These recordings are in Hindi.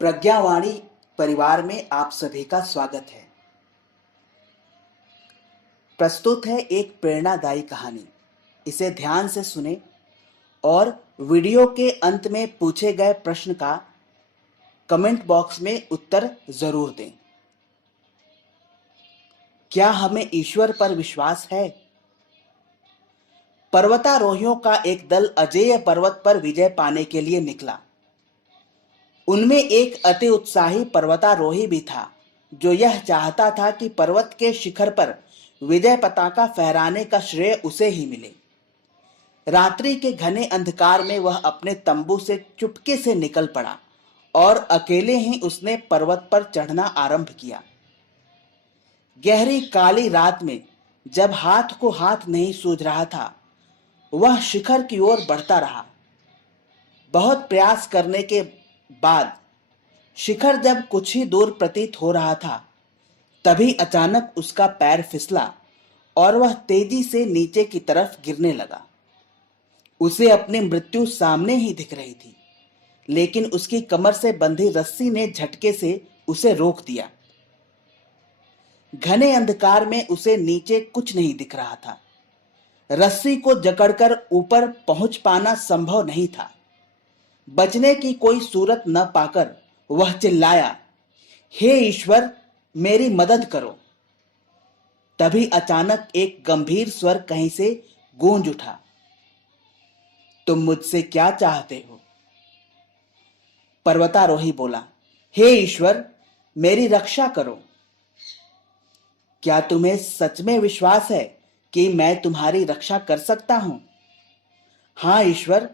प्रज्ञावाणी परिवार में आप सभी का स्वागत है। प्रस्तुत है एक प्रेरणादायी कहानी। इसे ध्यान से सुने और वीडियो के अंत में पूछे गए प्रश्न का कमेंट बॉक्स में उत्तर जरूर दें। क्या हमें ईश्वर पर विश्वास है? पर्वतारोहियों का एक दल अजेय पर्वत पर विजय पाने के लिए निकला। उनमें एक अति उत्साही पर्वतारोही भी था जो यह चाहता था कि पर्वत के शिखर पर विजय पताका फहराने का श्रेय उसे ही मिले। रात्रि के घने अंधकार में वह अपने तंबू से चुपके से निकल पड़ा और अकेले ही उसने पर्वत पर चढ़ना आरंभ किया। गहरी काली रात में जब हाथ को हाथ नहीं सूझ रहा था, वह शिखर की ओर बढ़ता रहा। बहुत प्रयास करने के बाद शिखर जब कुछ ही दूर प्रतीत हो रहा था, तभी अचानक उसका पैर फिसला और वह तेजी से नीचे की तरफ गिरने लगा। उसे अपनी मृत्यु सामने ही दिख रही थी, लेकिन उसकी कमर से बंधी रस्सी ने झटके से उसे रोक दिया। घने अंधकार में उसे नीचे कुछ नहीं दिख रहा था। रस्सी को जकड़कर ऊपर पहुंच पाना संभव नहीं था। बचने की कोई सूरत न पाकर वह चिल्लाया, हे ईश्वर, मेरी मदद करो। तभी अचानक एक गंभीर स्वर कहीं से गूंज उठा, तुम मुझसे क्या चाहते हो? पर्वतारोही बोला, हे ईश्वर, मेरी रक्षा करो। क्या तुम्हें सच में विश्वास है कि मैं तुम्हारी रक्षा कर सकता हूं? हां ईश्वर,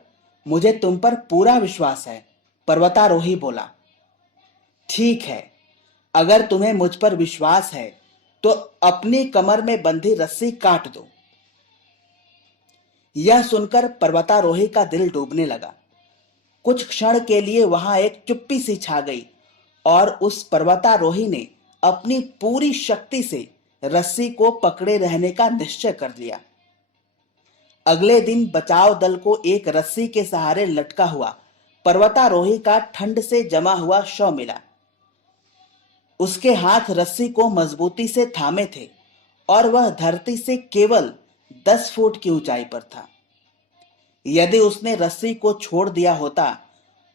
मुझे तुम पर पूरा विश्वास है, पर्वतारोही बोला। ठीक है, अगर तुम्हें मुझ पर विश्वास है तो अपनी कमर में बंधी रस्सी काट दो। यह सुनकर पर्वतारोही का दिल डूबने लगा। कुछ क्षण के लिए वहां एक चुप्पी सी छा गई और उस पर्वतारोही ने अपनी पूरी शक्ति से रस्सी को पकड़े रहने का निश्चय कर लिया। अगले दिन बचाव दल को एक रस्सी के सहारे लटका हुआ पर्वतारोही का ठंड से जमा हुआ शव मिला। उसके हाथ रस्सी को मजबूती से थामे थे और वह धरती से केवल 10 फुट की ऊंचाई पर था। यदि उसने रस्सी को छोड़ दिया होता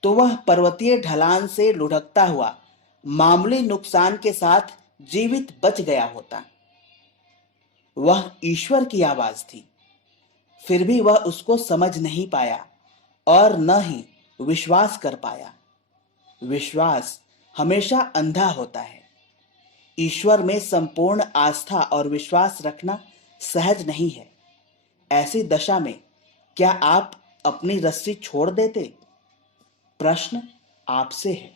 तो वह पर्वतीय ढलान से लुढ़कता हुआ मामूली नुकसान के साथ जीवित बच गया होता। वह ईश्वर की आवाज थी, फिर भी वह उसको समझ नहीं पाया और न ही विश्वास कर पाया। विश्वास हमेशा अंधा होता है। ईश्वर में संपूर्ण आस्था और विश्वास रखना सहज नहीं है। ऐसी दशा में क्या आप अपनी रस्सी छोड़ देते? प्रश्न आपसे है।